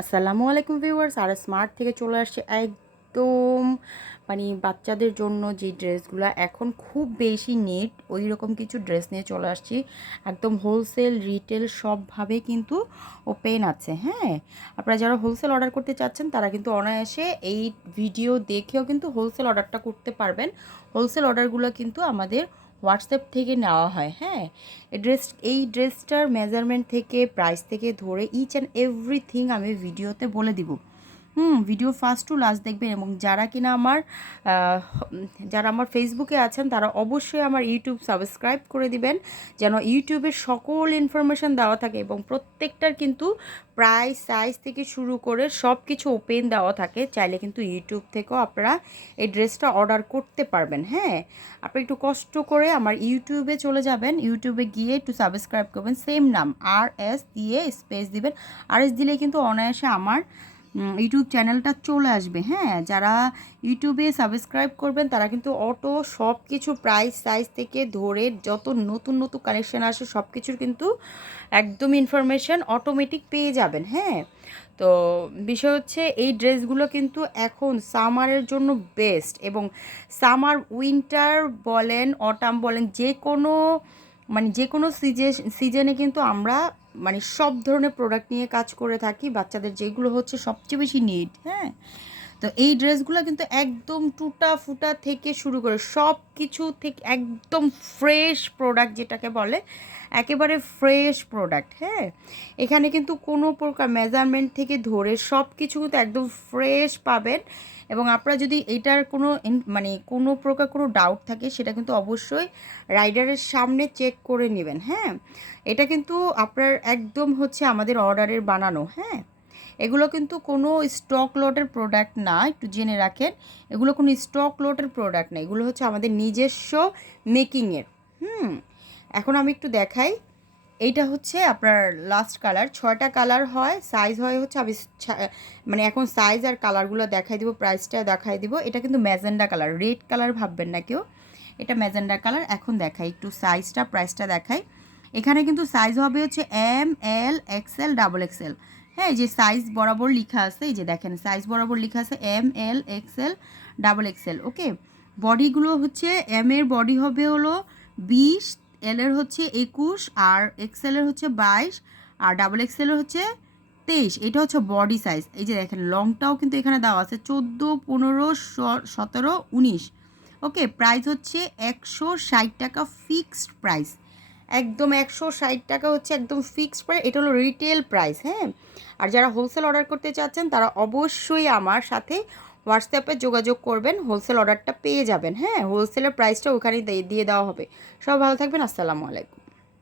আসসালামু আলাইকুম ভিউয়ার্স, আর স্মার্ট থেকে চলে আসছে একদম বাচ্চাদের জন্য যে ড্রেসগুলো এখন খুব বেশি নিড ওই রকম কিছু ড্রেস নিয়ে চলে আসছি। একদম হোলসেল রিটেল সবভাবে কিন্তু ওপেন আছে। হ্যাঁ, আপনারা যারা হোলসেল অর্ডার করতে চাচ্ছেন তারা কিন্তু অনায়াসে এই ভিডিও দেখেও কিন্তু হোলসেল অর্ডারটা করতে পারবেন। হোলসেল অর্ডারগুলো কিন্তু আমাদের হোয়াটসঅ্যাপ থেকে নেওয়া হয়। হ্যাঁ, এই ড্রেসটার মেজারমেন্ট থেকে প্রাইস থেকে ধরে ইচ অ্যান্ড এভরিথিং আমি ভিডিওতে বলে দিব। ভিডিও ফার্স্ট টু লাস্ট দেখবেন। এবং যারা আমার ফেসবুকে আছেন তারা অবশ্যই আমার ইউটিউব সাবস্ক্রাইব করে দিবেন, যেন ইউটিউবের সকল ইনফরমেশান দেওয়া থাকে এবং প্রত্যেকটার কিন্তু প্রাইস সাইজ থেকে শুরু করে সব কিছু ওপেন দেওয়া থাকে। চাইলে কিন্তু ইউটিউব থেকেও আপনারা এই ড্রেসটা অর্ডার করতে পারবেন। হ্যাঁ, আপনি একটু কষ্ট করে আমার ইউটিউবে চলে যাবেন, ইউটিউবে গিয়ে একটু সাবস্ক্রাইব করবেন, সেম নাম RS দিয়ে স্পেস দিবেন। RS দিলেই কিন্তু অনায়াসে আমার ইউটিউব চ্যানেলটা চলে আসবে। হ্যাঁ, যারা ইউটিউবে সাবস্ক্রাইব করবেন তারা কিন্তু অটো সব কিছু প্রাইস সাইজ থেকে ধরে যত নতুন নতুন কালেকশন আসে সব কিছুর কিন্তু একদম ইনফরমেশান অটোমেটিক পেয়ে যাবেন। হ্যাঁ, তো বিষয় হচ্ছে এই ড্রেসগুলো কিন্তু এখন সামারের জন্য বেস্ট। এবং সামার উইন্টার বলেন অটাম বলেন যে কোনো সিজনে কিন্তু আমরা সব ধরনের প্রোডাক্ট নিয়ে কাজ করে থাকি। বাচ্চাদের যেগুলো হচ্ছে সবচেয়ে বেশি নিড। হ্যাঁ, তো এই ড্রেসগুলো কিন্তু একদম টুটা ফুটা থেকে শুরু করে সব কিছু থেকে একদম ফ্রেশ প্রোডাক্ট যেটাকে বলে, একেবারে ফ্রেশ প্রোডাক্ট। হ্যাঁ, এখানে কিন্তু কোনো প্রকার মেজারমেন্ট থেকে ধরে সব কিছু কিন্তু একদম ফ্রেশ পাবেন। এবং আপনারা যদি এটার কোনো প্রকার কোনো ডাউট থাকে সেটা কিন্তু অবশ্যই রাইডারের সামনে চেক করে নেবেন। হ্যাঁ, এটা কিন্তু আপনার একদম হচ্ছে আমাদের অর্ডারের বানানো। হ্যাঁ, এগুলো কিন্তু কোনো স্টক লটের প্রোডাক্ট না, একটু জেনে রাখেন। এগুলো কোনো স্টক লটের প্রোডাক্ট না, এগুলো হচ্ছে আমাদের নিজস্ব মেকিংয়ের। এখন আমি একটু দেখাই। এইটা হচ্ছে আপনার লাস্ট কালার, 6টা কালার হয়, সাইজ হয় হচ্ছে আমি এখন সাইজ আর কালারগুলো দেখাই দিব, প্রাইসটা দেখাই দিব। এটা কিন্তু ম্যাজেন্ডা কালার, রেড কালার ভাববেন না কেউ, এটা ম্যাজেন্ডা কালার। এখন দেখাই একটু সাইজটা, প্রাইসটা দেখাই। এখানে কিন্তু সাইজ হবে হচ্ছে ML XL XXL। হ্যাঁ, এই যে সাইজ বরাবর লেখা আছে, এই যে দেখেন সাইজ বরাবর লেখা আছে ML XL XXL। ওকে, বডিগুলো হচ্ছে এর বডি হবে হলো 20, এর হচ্ছে 21, আর এর হচ্ছে 22, আর XXL হচ্ছে 23। এটা হচ্ছে বডি সাইজ। এই যে দেখেন লংটাও কিন্তু এখানে দেওয়া আছে 14, 15, 17, 19। ওকে, প্রাইস হচ্ছে 160 টাকা ফিক্সড প্রাইস। একদম 160 টাকা হচ্ছে একদম ফিক্সড প্রাইস, এটা হলো রিটেল প্রাইস। হ্যাঁ, আর যারা হোলসেল অর্ডার করতে চাচ্ছেন তারা অবশ্যই আমার সাথে হোয়াটসঅ্যাপে যোগাযোগ করবেন, হোলসেল অর্ডারটা পেয়ে যাবেন। হ্যাঁ, হোলসেলের প্রাইসটা ওখানে দিয়ে দেওয়া হবে। সব ভালো থাকবেন, আসসালামু আলাইকুম।